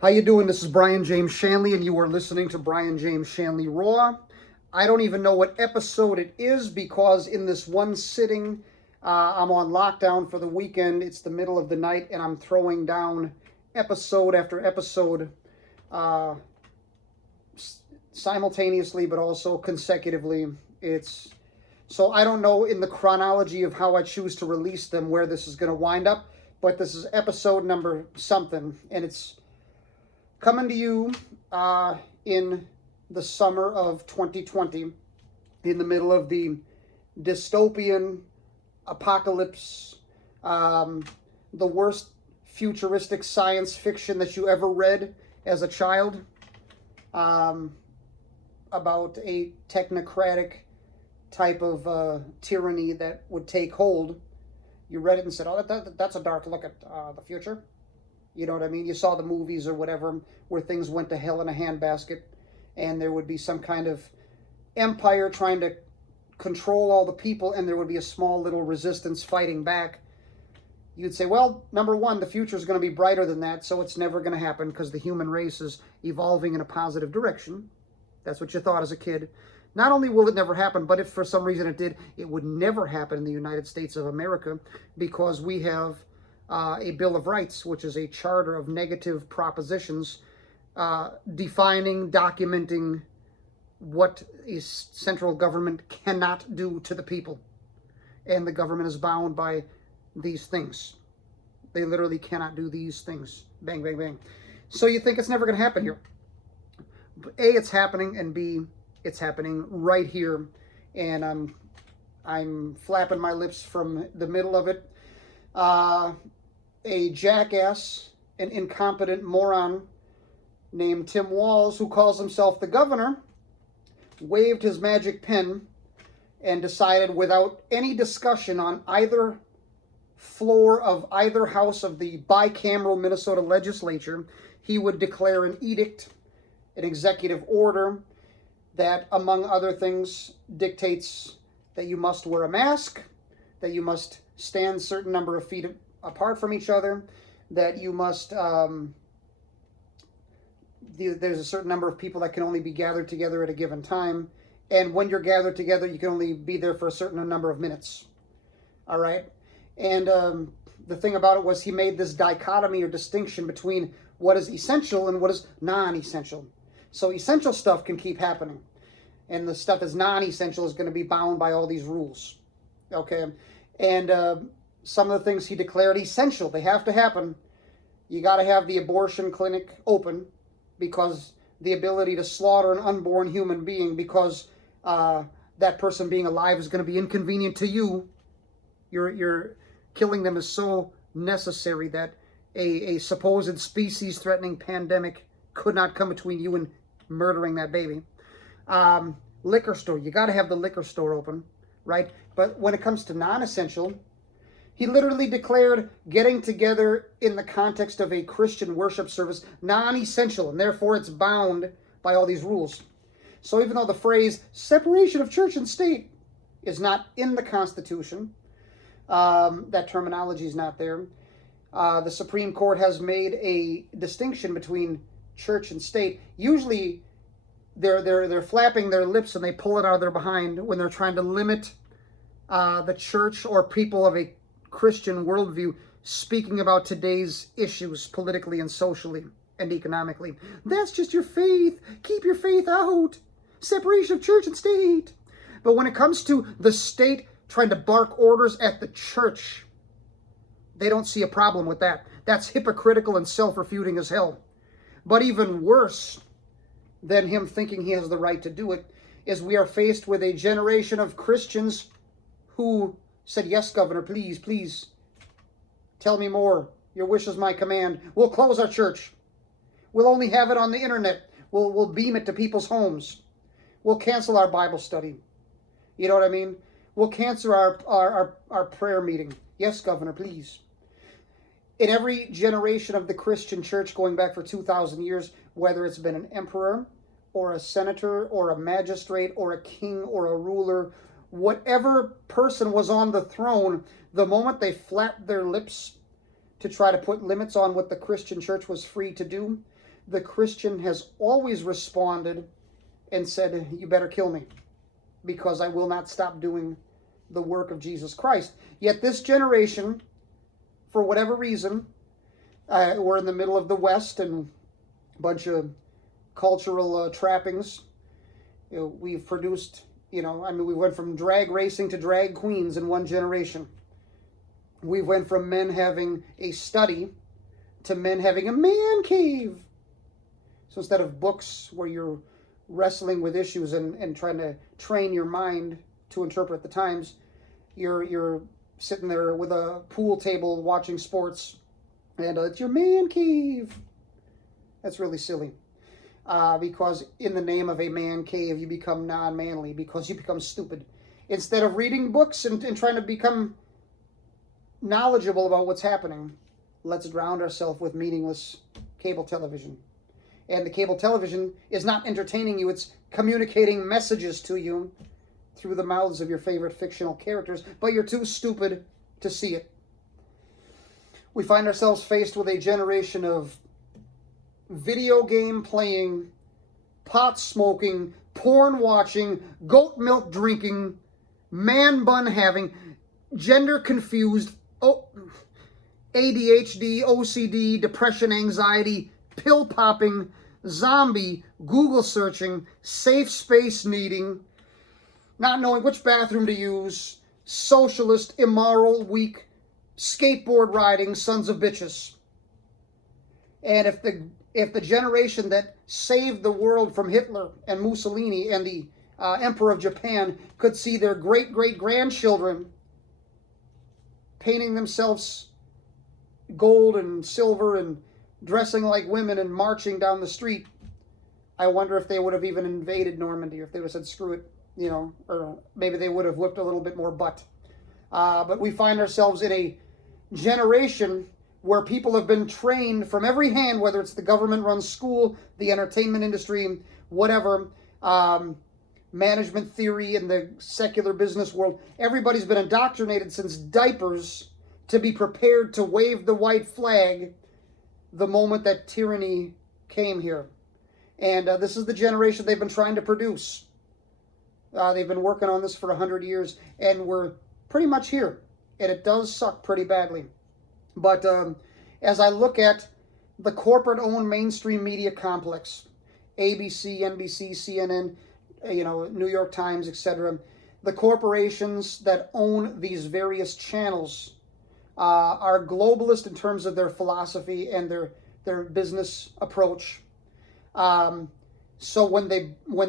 How you doing? This is Brian James Shanley, and you are listening to Brian James Shanley Raw. I don't even know what episode it is because in this one sitting, I'm on lockdown for the weekend. It's the middle of the night, and I'm throwing down episode after episode uh, simultaneously, but also consecutively. So I don't know in the chronology of how I choose to release them where this is going to wind up, but this is episode number something, and it's coming to you in the summer of 2020, in the middle of the dystopian apocalypse, the worst futuristic science fiction that you ever read as a child, about a technocratic type of tyranny that would take hold. You read it and said, oh, that's a dark look at the future. You know what I mean? You saw the movies or whatever where things went to hell in a handbasket and there would be some kind of empire trying to control all the people and there would be a small little resistance fighting back. You'd say, well, number one, the future is going to be brighter than that, so it's never going to happen because the human race is evolving in a positive direction. That's what you thought as a kid. Not only will it never happen, but if for some reason it did, it would never happen in the United States of America because we have a Bill of Rights, which is a charter of negative propositions defining, documenting what a central government cannot do to the people. And the government is bound by these things. They literally cannot do these things. Bang, bang, bang. So you think it's never going to happen here. A, it's happening, and B, it's happening right here. And I'm flapping my lips from the middle of it. A jackass, an incompetent moron named Tim Walz, who calls himself the governor, waved his magic pen and decided without any discussion on either floor of either house of the bicameral Minnesota legislature, he would declare an edict, an executive order that, among other things, dictates that you must wear a mask, that you must stand a certain number of feet apart from each other, that you must, there's a certain number of people that can only be gathered together at a given time, and when you're gathered together, you can only be there for a certain number of minutes. All right? And the thing about it was he made this dichotomy or distinction between what is essential and what is non-essential. So essential stuff can keep happening, and the stuff that's non-essential is going to be bound by all these rules. Okay? And some of the things he declared essential. They have to happen. You got to have the abortion clinic open because the ability to slaughter an unborn human being because that person being alive is going to be inconvenient to you. You're killing them is so necessary that a supposed species-threatening pandemic could not come between you and murdering that baby. Liquor store. You got to have the liquor store open, right? But when it comes to non-essential, he literally declared getting together in the context of a Christian worship service non-essential, and therefore it's bound by all these rules. So even though the phrase separation of church and state is not in the Constitution, that terminology is not there, the Supreme Court has made a distinction between church and state. Usually they're flapping their lips and they pull it out of their behind when they're trying to limit the church or people of a Christian worldview speaking about today's issues politically and socially and economically. That's just your faith. Keep your faith out. Separation of church and state. But when it comes to the state trying to bark orders at the church, they don't see a problem with that. That's hypocritical and self-refuting as hell. But even worse than him thinking he has the right to do it is we are faced with a generation of Christians who said, yes, Governor, please, please, tell me more. Your wish is my command. We'll close our church. We'll only have it on the internet. We'll beam it to people's homes. We'll cancel our Bible study. You know what I mean? We'll cancel our prayer meeting. Yes, Governor, please. In every generation of the Christian church going back for 2,000 years, whether it's been an emperor or a senator or a magistrate or a king or a ruler, whatever person was on the throne, the moment they flapped their lips to try to put limits on what the Christian church was free to do, the Christian has always responded and said, you better kill me, because I will not stop doing the work of Jesus Christ. Yet this generation, for whatever reason, we're in the middle of the West and a bunch of cultural trappings. We've produced, we went from drag racing to drag queens in one generation. We went from men having a study to men having a man cave. So instead of books where you're wrestling with issues and trying to train your mind to interpret the times, you're sitting there with a pool table watching sports, and it's your man cave. That's really silly. Because in the name of a man cave, you become non-manly, because you become stupid. Instead of reading books and trying to become knowledgeable about what's happening, let's drown ourselves with meaningless cable television. And the cable television is not entertaining you, it's communicating messages to you through the mouths of your favorite fictional characters, but you're too stupid to see it. We find ourselves faced with a generation of video game playing, pot smoking, porn watching, goat milk drinking, man bun having, gender confused, ADHD, OCD, depression, anxiety, pill popping, zombie, Google searching, safe space needing, not knowing which bathroom to use, socialist, immoral, weak, skateboard riding sons of bitches. And if the generation that saved the world from Hitler and Mussolini and the Emperor of Japan could see their great-great-grandchildren painting themselves gold and silver and dressing like women and marching down the street, I wonder if they would have even invaded Normandy, or if they would have said, screw it, or maybe they would have whipped a little bit more butt. But we find ourselves in a generation where people have been trained from every hand, whether it's the government-run school, the entertainment industry, whatever, management theory in the secular business world. Everybody's been indoctrinated since diapers to be prepared to wave the white flag the moment that tyranny came here. And this is the generation they've been trying to produce. They've been working on this for 100 years, and we're pretty much here. And it does suck pretty badly. But as I look at the corporate-owned mainstream media complex, ABC, NBC, CNN, New York Times, etc., the corporations that own these various channels are globalist in terms of their philosophy and their business approach. So when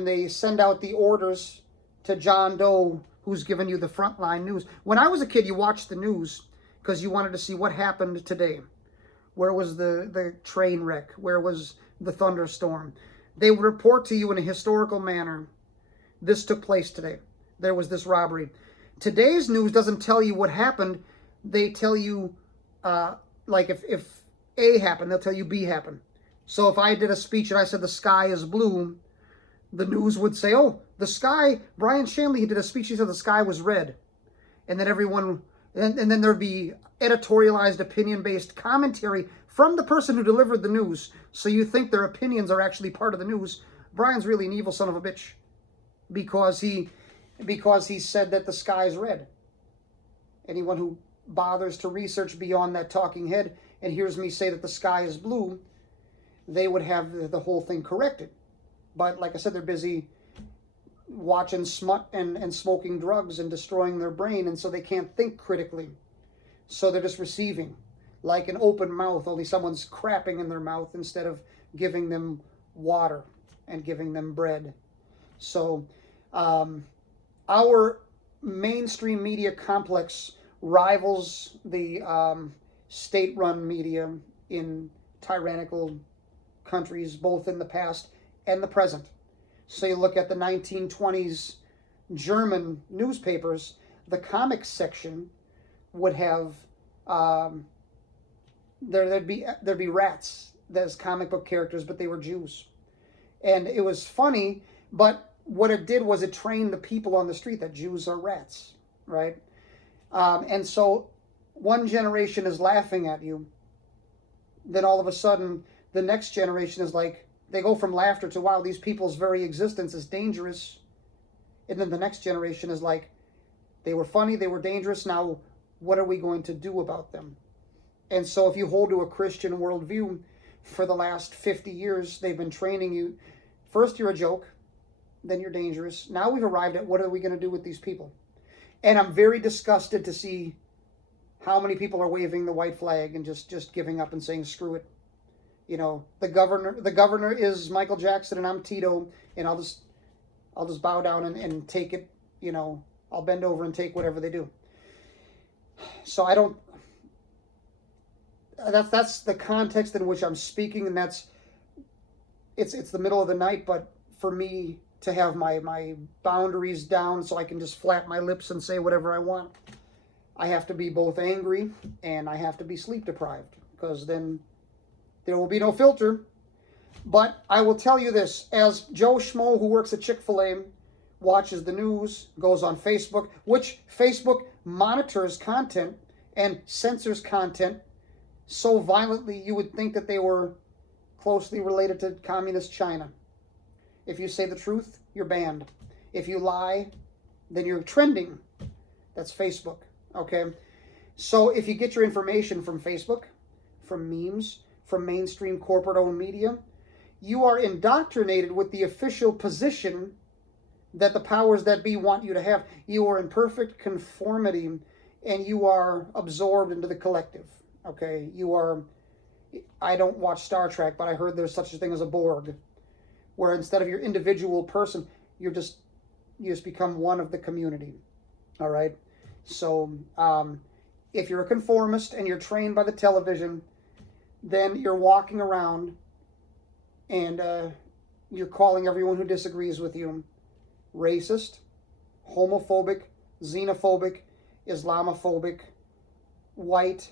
they send out the orders to John Doe, who's giving you the frontline news. When I was a kid, you watched the news because you wanted to see what happened today. Where was the train wreck? Where was the thunderstorm? They would report to you in a historical manner. This took place today. There was this robbery. Today's news doesn't tell you what happened. They tell you, like if A happened, they'll tell you B happened. So if I did a speech and I said the sky is blue, the news would say, oh, the sky, Brian Shanley, he did a speech, he said the sky was red. And then and then there'd be editorialized, opinion-based commentary from the person who delivered the news. So you think their opinions are actually part of the news. Brian's really an evil son of a bitch because he said that the sky is red. Anyone who bothers to research beyond that talking head and hears me say that the sky is blue, they would have the whole thing corrected. But like I said, they're busy watching smut and smoking drugs and destroying their brain, and so they can't think critically. So they're just receiving, like an open mouth, only someone's crapping in their mouth instead of giving them water and giving them bread. So our mainstream media complex rivals the state-run media in tyrannical countries, both in the past and the present. So you look at the 1920s German newspapers, the comics section would have there'd be rats as comic book characters, but they were Jews. And it was funny, but what it did was it trained the people on the street that Jews are rats, right? And so one generation is laughing at you, then all of a sudden The next generation is like, they go from laughter to, wow, these people's very existence is dangerous. And then the next generation is like, they were funny, they were dangerous, now what are we going to do about them? And so if you hold to a Christian worldview, for the last 50 years, they've been training you. First, you're a joke, then you're dangerous. Now we've arrived at, what are we going to do with these people? And I'm very disgusted to see how many people are waving the white flag and just giving up and saying, screw it. You know, the governor is Michael Jackson and I'm Tito, and I'll just bow down and take it, you know, I'll bend over and take whatever they do. So I don't, that's the context in which I'm speaking, and it's the middle of the night, but for me to have my boundaries down so I can just flap my lips and say whatever I want, I have to be both angry and I have to be sleep deprived, because then there will be no filter. But I will tell you this, as Joe Schmo, who works at Chick-fil-A, watches the news, goes on Facebook, which Facebook monitors content and censors content so violently you would think that they were closely related to communist China. If you say the truth, you're banned. If you lie, then you're trending. That's Facebook, okay? So if you get your information from Facebook, from memes, from mainstream corporate-owned media, you are indoctrinated with the official position that the powers that be want you to have. You are in perfect conformity, and you are absorbed into the collective, okay? You are, I don't watch Star Trek, but I heard there's such a thing as a Borg, where instead of your individual person, you just become one of the community, all right? So if you're a conformist and you're trained by the television, then you're walking around and you're calling everyone who disagrees with you racist, homophobic, xenophobic, Islamophobic, white,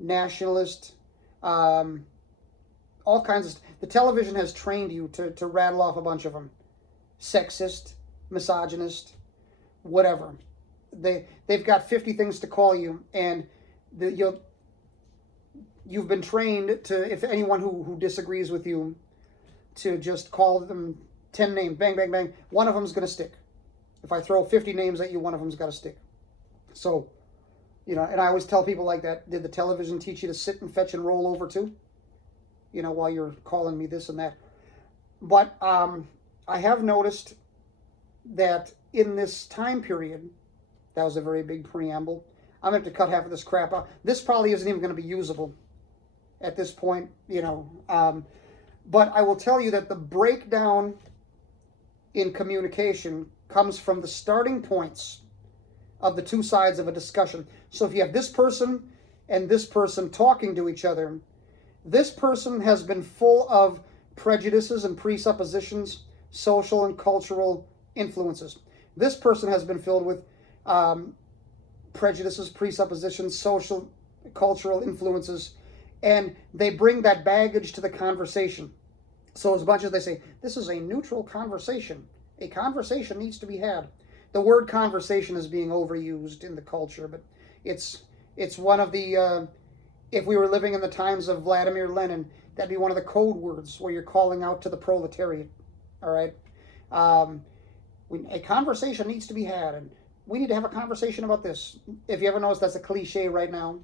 nationalist, all kinds of... The television has trained you to rattle off a bunch of them. Sexist, misogynist, whatever. They've got 50 things to call you, and you've been trained to, if anyone who disagrees with you, to just call them 10 names, bang, bang, bang. One of them's going to stick. If I throw 50 names at you, one of them's got to stick. So, you know, and I always tell people like that, did the television teach you to sit and fetch and roll over too? You know, while you're calling me this and that. But I have noticed that in this time period, that was a very big preamble. I'm going to have to cut half of this crap out. This probably isn't even going to be usable at this point, you know. But I will tell you that the breakdown in communication comes from the starting points of the two sides of a discussion. So if you have this person and this person talking to each other, this person has been full of prejudices and presuppositions, social and cultural influences. This person has been filled with prejudices, presuppositions, social, cultural influences, and they bring that baggage to the conversation. So as much as they say, this is a neutral conversation, a conversation needs to be had. The word conversation is being overused in the culture, but it's one of the, if we were living in the times of Vladimir Lenin, that'd be one of the code words where you're calling out to the proletariat, all right? A conversation needs to be had, and we need to have a conversation about this. If you ever notice, that's a cliche right now.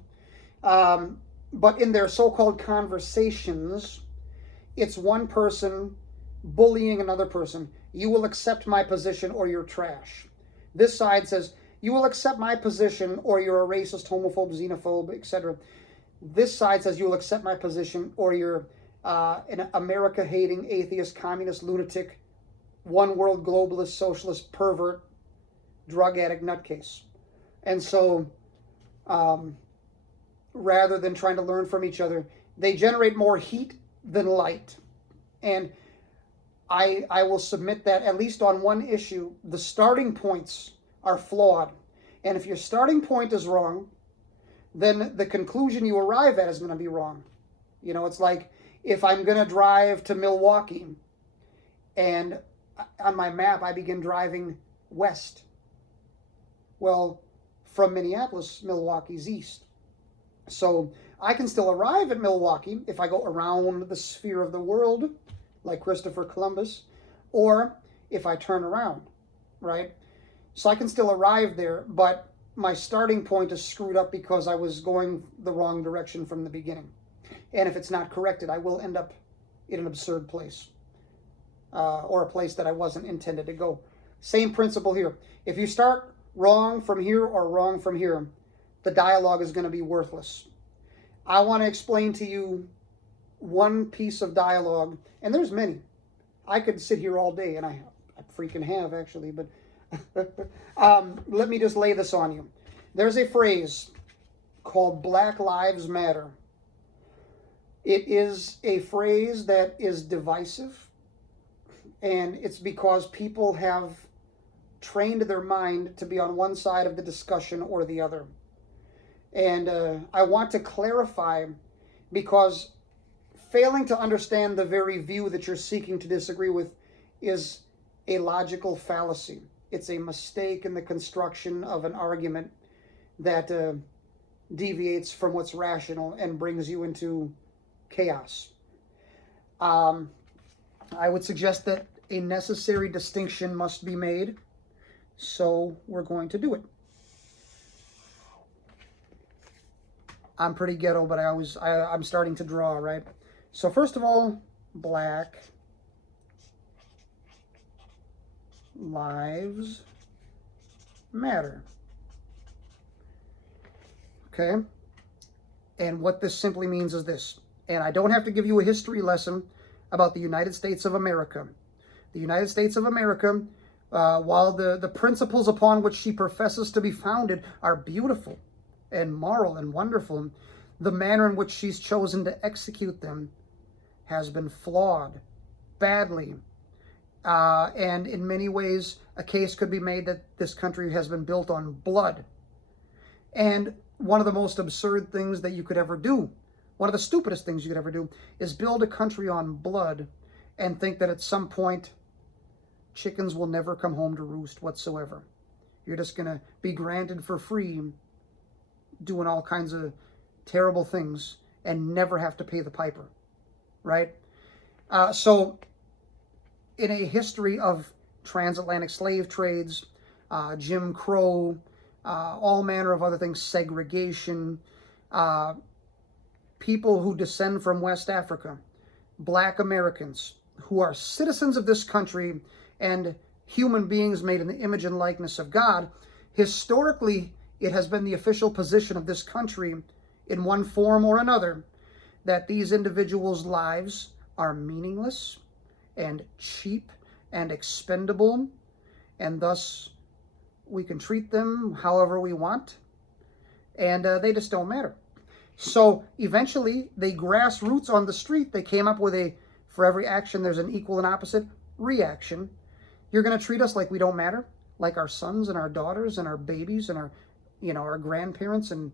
But in their so-called conversations, it's one person bullying another person. You will accept my position or you're trash. This side says, you will accept my position or you're a racist, homophobe, xenophobe, etc. This side says, you will accept my position or you're an America-hating, atheist, communist, lunatic, one-world globalist, socialist, pervert, drug addict, nutcase. And so, rather than trying to learn from each other, they generate more heat than light. And I will submit that, at least on one issue, the starting points are flawed. And if your starting point is wrong, then the conclusion you arrive at is going to be wrong. You know, it's like if I'm going to drive to Milwaukee and on my map I begin driving west. Well, from Minneapolis, Milwaukee's east. So I can still arrive at Milwaukee if I go around the sphere of the world, like Christopher Columbus, or if I turn around, right? So I can still arrive there, but my starting point is screwed up because I was going the wrong direction from the beginning. And if it's not corrected, I will end up in an absurd place, or a place that I wasn't intended to go. Same principle here. If you start wrong from here or wrong from here, the dialogue is going to be worthless. I want to explain to you one piece of dialogue, and there's many. I could sit here all day, and I freaking have, actually, but let me just lay this on you. There's a phrase called Black Lives Matter. It is a phrase that is divisive, and it's because people have trained their mind to be on one side of the discussion or the other. And I want to clarify, because failing to understand the very view that you're seeking to disagree with is a logical fallacy. It's a mistake in the construction of an argument that deviates from what's rational and brings you into chaos. I would suggest that a necessary distinction must be made, so we're going to do it. I'm pretty ghetto, but I'm starting to draw, right? So first of all, Black Lives Matter. Okay? And what this simply means is this. And I don't have to give you a history lesson about the United States of America. The United States of America, while the principles upon which she professes to be founded are beautiful and moral and wonderful, the manner in which she's chosen to execute them has been flawed badly. And in many ways, a case could be made that this country has been built on blood. And one of the most absurd things that you could ever do, one of the stupidest things you could ever do, is build a country on blood and think that at some point chickens will never come home to roost whatsoever. You're just going to be granted for free doing all kinds of terrible things and never have to pay the piper, right? So in a history of transatlantic slave trades, Jim Crow, all manner of other things, segregation, people who descend from West Africa, Black Americans who are citizens of this country and human beings made in the image and likeness of God, historically, it has been the official position of this country in one form or another that these individuals' lives are meaningless and cheap and expendable, and thus we can treat them however we want, and they just don't matter. So eventually, they grassroots on the street, they came up with for every action, there's an equal and opposite reaction. You're going to treat us like we don't matter, like our sons and our daughters and our babies and our grandparents and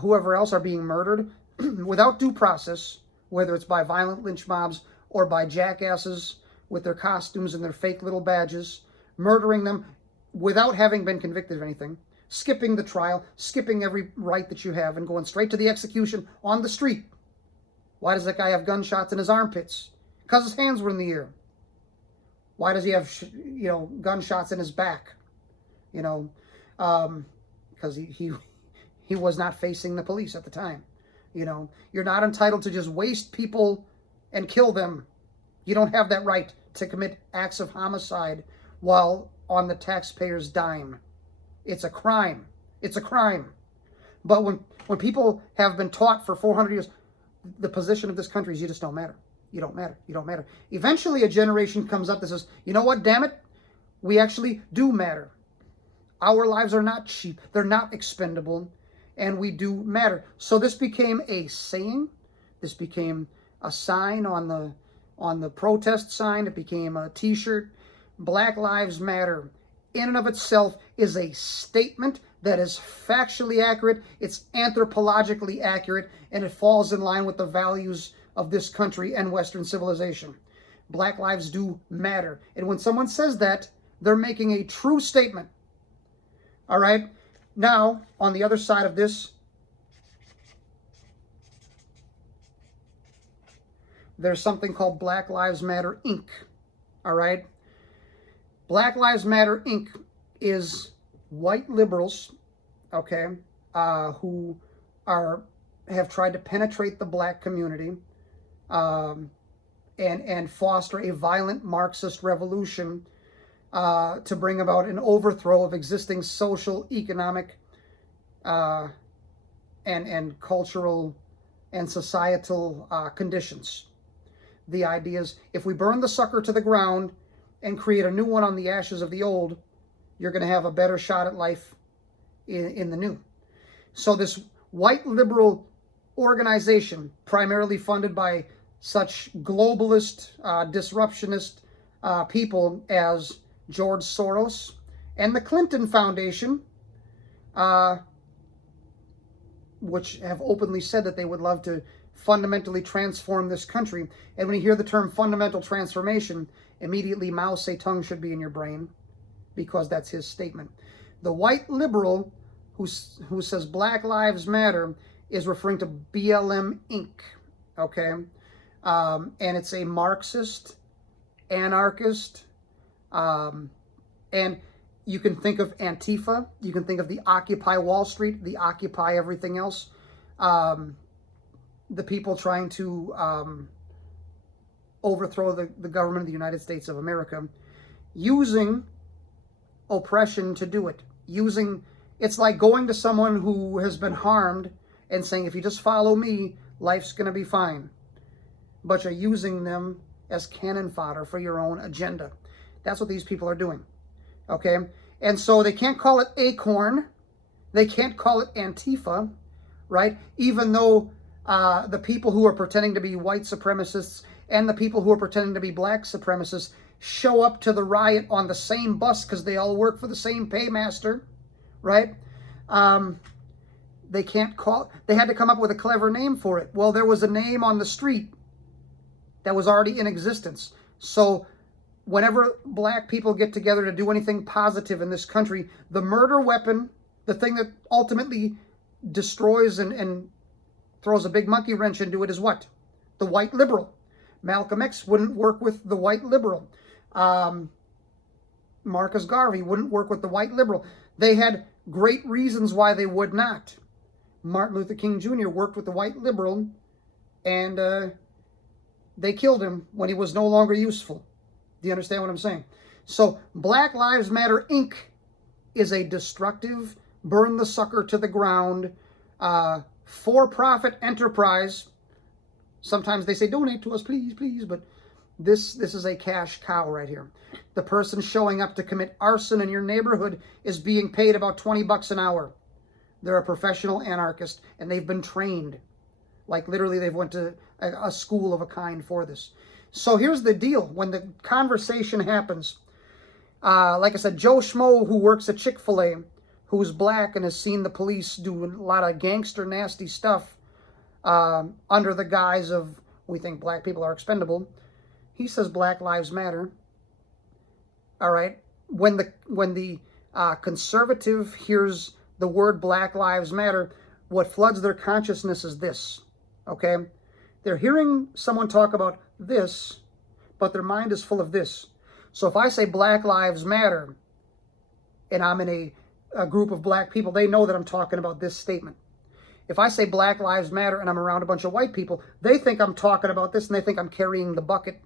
whoever else are being murdered without due process, whether it's by violent lynch mobs or by jackasses with their costumes and their fake little badges, murdering them without having been convicted of anything, skipping the trial, skipping every right that you have, and going straight to the execution on the street. Why does that guy have gunshots in his armpits? Because his hands were in the air. Why does he have, gunshots in his back? Because he was not facing the police at the time. You're not entitled to just waste people and kill them. You don't have that right to commit acts of homicide while on the taxpayer's dime. It's a crime. It's a crime. But when people have been taught for 400 years, the position of this country is you just don't matter. You don't matter. You don't matter. Eventually a generation comes up that says, you know what, damn it? We actually do matter. Our lives are not cheap. They're not expendable. And we do matter. So this became a saying. This became a sign on the protest sign. It became a t-shirt. Black Lives Matter in and of itself is a statement that is factually accurate. It's anthropologically accurate. And it falls in line with the values of this country and Western civilization. Black lives do matter. And when someone says that, they're making a true statement. All right? Now, on the other side of this, there's something called Black Lives Matter Inc. All right? Black Lives Matter Inc. is white liberals, okay, who have tried to penetrate the black community and foster a violent Marxist revolution to bring about an overthrow of existing social, economic, and cultural and societal conditions. The idea is, if we burn the sucker to the ground and create a new one on the ashes of the old, you're going to have a better shot at life in the new. So this white liberal organization, primarily funded by such globalist, disruptionist people as George Soros and the Clinton Foundation, which have openly said that they would love to fundamentally transform this country. And when you hear the term fundamental transformation, immediately Mao Zedong should be in your brain, because that's his statement. The white liberal who says Black Lives Matter is referring to BLM Inc., okay? And it's a Marxist, anarchist, and you can think of Antifa, you can think of the Occupy Wall Street, the Occupy everything else, the people trying to overthrow the government of the United States of America, using oppression to do it. It's like going to someone who has been harmed and saying, if you just follow me, life's going to be fine. But you're using them as cannon fodder for your own agenda. That's what these people are doing. Okay? And so they can't call it Acorn. They can't call it Antifa, right? Even though the people who are pretending to be white supremacists and the people who are pretending to be black supremacists show up to the riot on the same bus because they all work for the same paymaster, right? They had to come up with a clever name for it. Well, there was a name on the street that was already in existence. So whenever black people get together to do anything positive in this country, the murder weapon, the thing that ultimately destroys and throws a big monkey wrench into it, is what? The white liberal. Malcolm X wouldn't work with the white liberal. Marcus Garvey wouldn't work with the white liberal. They had great reasons why they would not. Martin Luther King Jr. worked with the white liberal, and they killed him when he was no longer useful. Do you understand what I'm saying? So Black Lives Matter Inc. is a destructive, burn the sucker to the ground, for-profit enterprise. Sometimes they say, donate to us, please, please, but this is a cash cow right here. The person showing up to commit arson in your neighborhood is being paid about $20 an hour. They're a professional anarchist, and they've been trained. Like literally they've went to a school of a kind for this. So here's the deal. When the conversation happens, like I said, Joe Schmo, who works at Chick-fil-A, who's black and has seen the police do a lot of gangster nasty stuff under the guise of, we think black people are expendable. He says Black Lives Matter. All right. When the conservative hears the word Black Lives Matter, what floods their consciousness is this. Okay? They're hearing someone talk about this, but their mind is full of this. So if I say Black Lives Matter, and I'm in a group of black people, they know that I'm talking about this statement. If I say Black Lives Matter and I'm around a bunch of white people, they think I'm talking about this, and they think I'm carrying the bucket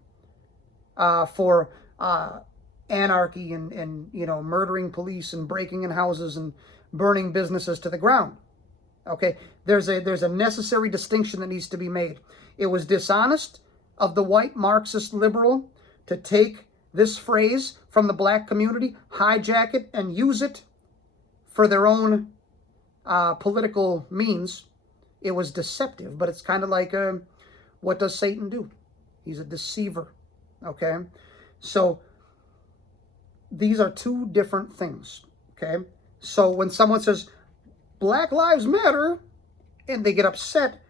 for anarchy and murdering police and breaking in houses and burning businesses to the ground. Okay, there's a necessary distinction that needs to be made. It was dishonest of the white Marxist liberal to take this phrase from the black community, hijack it, and use it for their own political means. It was deceptive, but it's kind of like, what does Satan do? He's a deceiver, okay? So these are two different things, okay? So when someone says, Black Lives Matter, and they get upset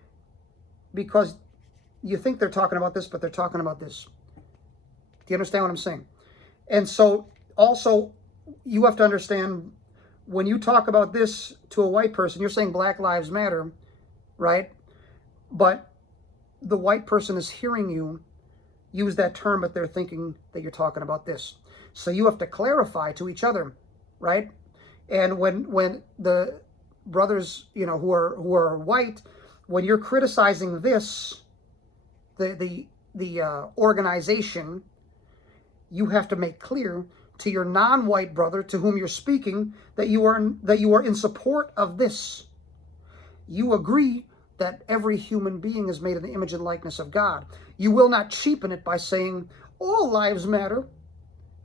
because you think they're talking about this, but they're talking about this. Do you understand what I'm saying? And so also, you have to understand, when you talk about this to a white person, you're saying Black Lives Matter, right? But the white person is hearing you use that term, but they're thinking that you're talking about this. So you have to clarify to each other, right? And when the brothers, you know, who are white, when you're criticizing this, the organization, you have to make clear to your non-white brother to whom you're speaking that you are in support of this. You agree that every human being is made in the image and likeness of God. You will not cheapen it by saying all lives matter.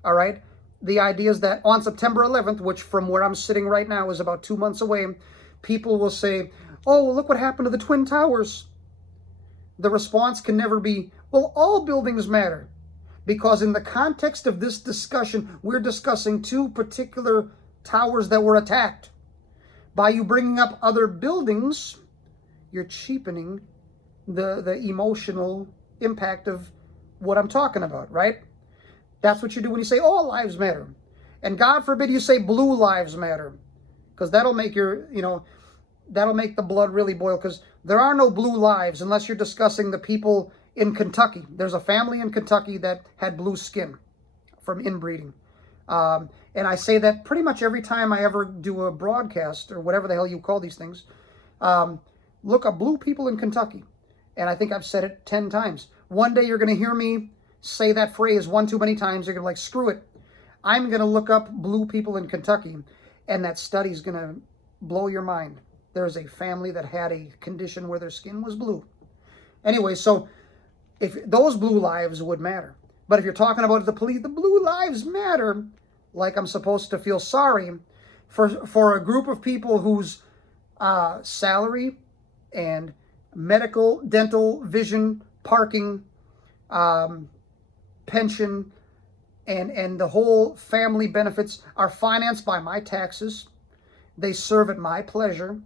All right? The idea is that on September 11th, which from where I'm sitting right now is about 2 months away, people will say, oh, well, look what happened to the Twin Towers. The response can never be, well, all buildings matter. Because in the context of this discussion, we're discussing two particular towers that were attacked. By you bringing up other buildings, you're cheapening the emotional impact of what I'm talking about, right? That's what you do when you say all lives matter. And God forbid you say blue lives matter, because that'll make that'll make the blood really boil, because there are no blue lives unless you're discussing the people in Kentucky. There's a family in Kentucky that had blue skin from inbreeding. And I say that pretty much every time I ever do a broadcast or whatever the hell you call these things. Look up blue people in Kentucky. And I think I've said it 10 times. One day you're going to hear me say that phrase one too many times. You're going to like, screw it. I'm going to look up blue people in Kentucky. And that study's going to blow your mind. There's a family that had a condition where their skin was blue. Anyway, so if those blue lives would matter. But if you're talking about the police, the blue lives matter, like I'm supposed to feel sorry for a group of people whose salary and medical, dental, vision, parking, pension, and the whole family benefits are financed by my taxes. They serve at my pleasure.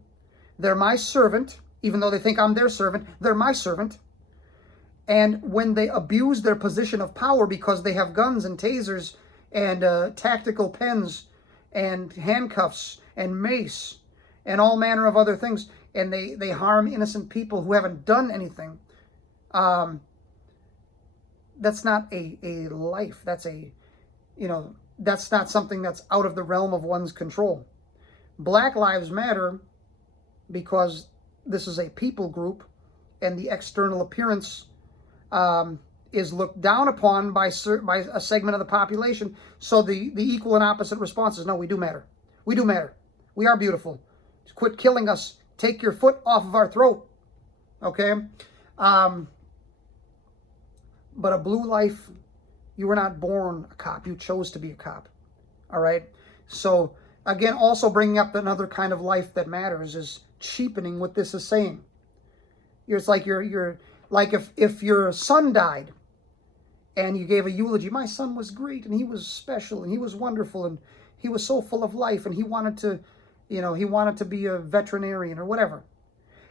They're my servant, even though they think I'm their servant. They're my servant. And when they abuse their position of power because they have guns and tasers and tactical pens and handcuffs and mace and all manner of other things, and they harm innocent people who haven't done anything, that's not a life. That's that's not something that's out of the realm of one's control. Black lives matter because this is a people group, and the external appearance is looked down upon by a segment of the population. So the equal and opposite responses, no, we do matter. We do matter. We are beautiful. Quit killing us. Take your foot off of our throat. Okay? But a blue life, you were not born a cop. You chose to be a cop. All right? So, again, also bringing up another kind of life that matters is cheapening what this is saying. It's like you're like if your son died and you gave a eulogy, my son was great and he was special and he was wonderful and he was so full of life and he wanted to be a veterinarian or whatever.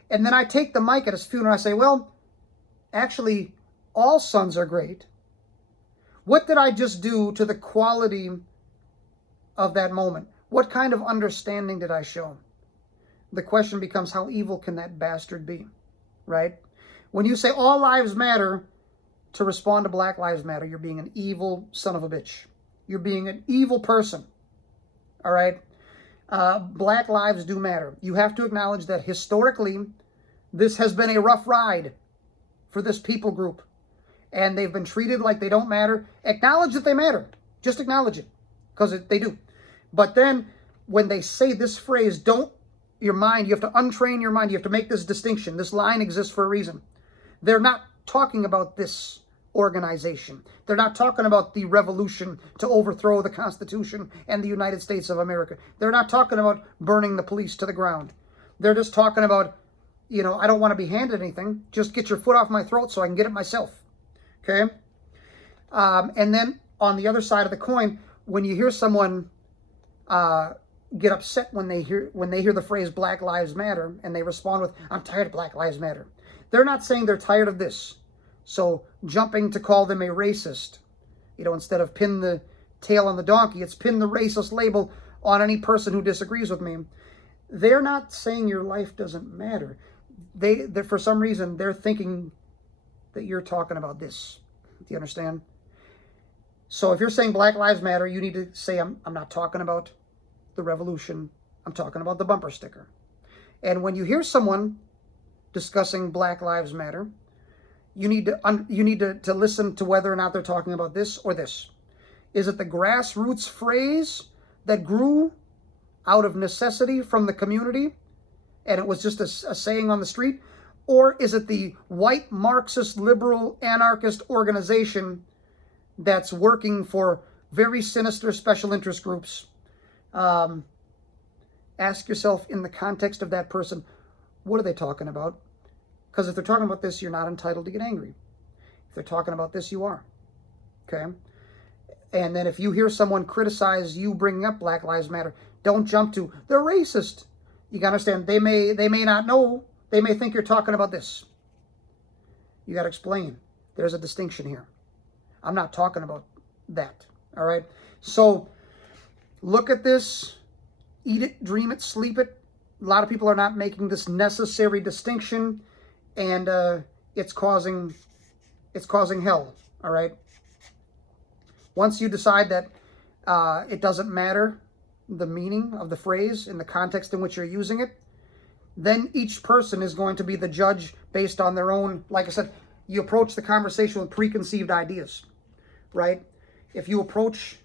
And then I take the mic at his funeral and I say, well, actually, all sons are great. What did I just do to the quality of that moment? What kind of understanding did I show? The question becomes, how evil can that bastard be? Right? When you say all lives matter, to respond to Black Lives Matter, you're being an evil son of a bitch. You're being an evil person. All right? Black lives do matter. You have to acknowledge that historically, this has been a rough ride for this people group. And they've been treated like they don't matter. Acknowledge that they matter. Just acknowledge it. Because they do. But then, when they say this phrase, you have to untrain your mind. You have to make this distinction. This line exists for a reason. They're not talking about this organization. They're not talking about the revolution to overthrow the Constitution and the United States of America. They're not talking about burning the police to the ground. They're just talking about, I don't want to be handed anything. Just get your foot off my throat so I can get it myself. Okay? And then on the other side of the coin, when you hear someone get upset when they hear the phrase Black Lives Matter and they respond with, I'm tired of Black Lives Matter. They're not saying they're tired of this. So jumping to call them a racist, instead of pin the tail on the donkey, it's pin the racist label on any person who disagrees with me. They're not saying your life doesn't matter. They for some reason, they're thinking that you're talking about this. Do you understand? So if you're saying Black Lives Matter, you need to say, I'm not talking about the revolution. I'm talking about the bumper sticker. And when you hear someone discussing Black Lives Matter, you need to listen to whether or not they're talking about this or this. Is it the grassroots phrase that grew out of necessity from the community, and it was just a saying on the street? Or is it the white Marxist, liberal, anarchist organization that's working for very sinister special interest groups? Ask yourself, in the context of that person, what are they talking about? Because if they're talking about this, you're not entitled to get angry. If they're talking about this, you are. Okay? And then if you hear someone criticize you bringing up Black Lives Matter, don't jump to, they're racist. You got to understand, they may not know. They may think you're talking about this. You got to explain. There's a distinction here. I'm not talking about that. All right? So look at this. Eat it, dream it, sleep it. A lot of people are not making this necessary distinction, and it's causing hell. All right? Once you decide that it doesn't matter the meaning of the phrase in the context in which you're using it, then each person is going to be the judge based on their own. Like I said, you approach the conversation with preconceived ideas, right? If you approach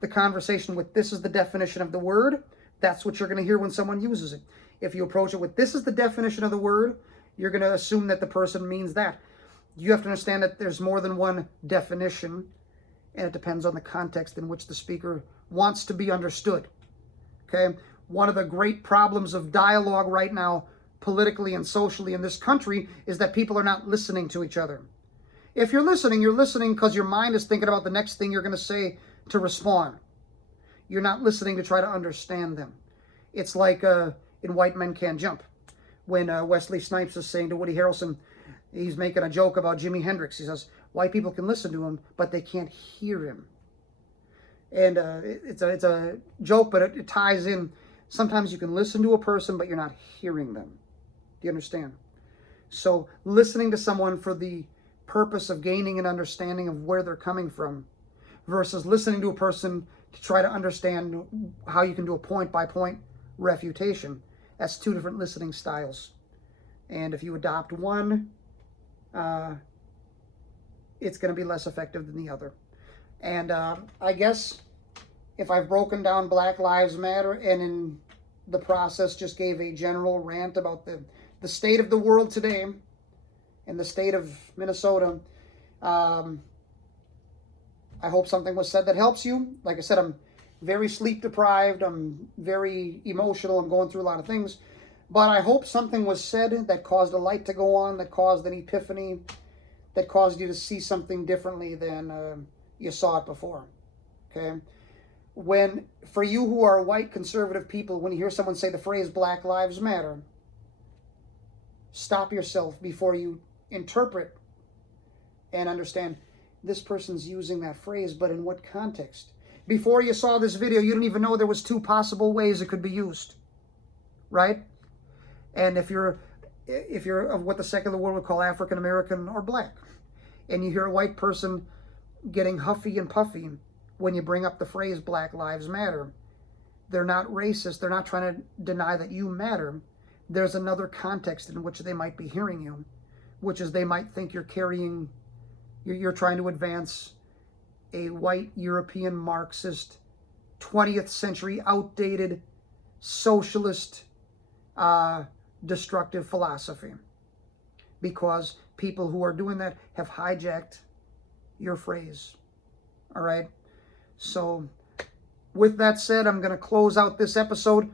the conversation with, this is the definition of the word, that's what you're going to hear when someone uses it. If you approach it with, this is the definition of the word, you're going to assume that the person means that. You have to understand that there's more than one definition, and it depends on the context in which the speaker wants to be understood. Okay? One of the great problems of dialogue right now, politically and socially in this country, is that people are not listening to each other. If you're listening because your mind is thinking about the next thing you're going to say to respond. You're not listening to try to understand them. It's like in White Men Can't Jump, when Wesley Snipes is saying to Woody Harrelson, he's making a joke about Jimi Hendrix. He says, white people can listen to him, but they can't hear him. And it's a joke, but it ties in. Sometimes you can listen to a person, but you're not hearing them. Do you understand? So listening to someone for the purpose of gaining an understanding of where they're coming from versus listening to a person to try to understand how you can do a point-by-point refutation. That's two different listening styles. And if you adopt one, it's going to be less effective than the other. And I guess if I've broken down Black Lives Matter and in the process just gave a general rant about the state of the world today and the state of Minnesota, I hope something was said that helps you. Like I said, I'm very sleep deprived. I'm very emotional. I'm going through a lot of things. But I hope something was said that caused a light to go on, that caused an epiphany, that caused you to see something differently than you saw it before. Okay? For you who are white conservative people, when you hear someone say the phrase Black Lives Matter, stop yourself before you interpret and understand this person's using that phrase, but in what context? Before you saw this video, you didn't even know there was two possible ways it could be used, right? And if you're of what the secular world would call African American or black, and you hear a white person getting huffy and puffy when you bring up the phrase Black Lives Matter, they're not racist. They're not trying to deny that you matter. There's another context in which they might be hearing you, which is they might think you're trying to advance a white European Marxist, 20th century outdated socialist destructive philosophy, because people who are doing that have hijacked your phrase. All right? So with that said, I'm going to close out this episode.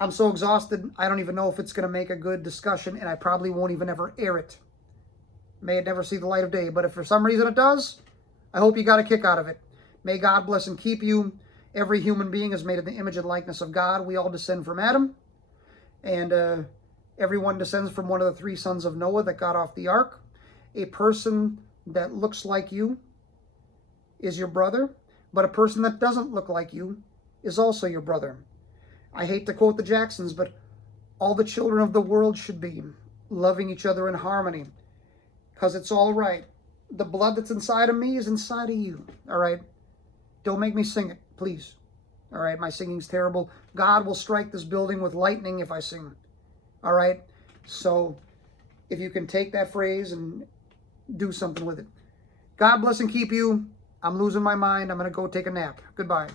I'm so exhausted, I don't even know if it's going to make a good discussion, and I probably won't even ever air it. May it never see the light of day, but if for some reason it does, I hope you got a kick out of it. May God bless and keep you. Every human being is made in the image and likeness of God. We all descend from Adam, and everyone descends from one of the three sons of Noah that got off the ark. A person that looks like you is your brother, but a person that doesn't look like you is also your brother. I hate to quote the Jacksons, but all the children of the world should be loving each other in harmony, because it's all right. The blood that's inside of me is inside of you. All right? Don't make me sing it, please. All right? My singing's terrible. God will strike this building with lightning if I sing. All right? So if you can take that phrase and do something with it. God bless and keep you. I'm losing my mind. I'm going to go take a nap. Goodbye.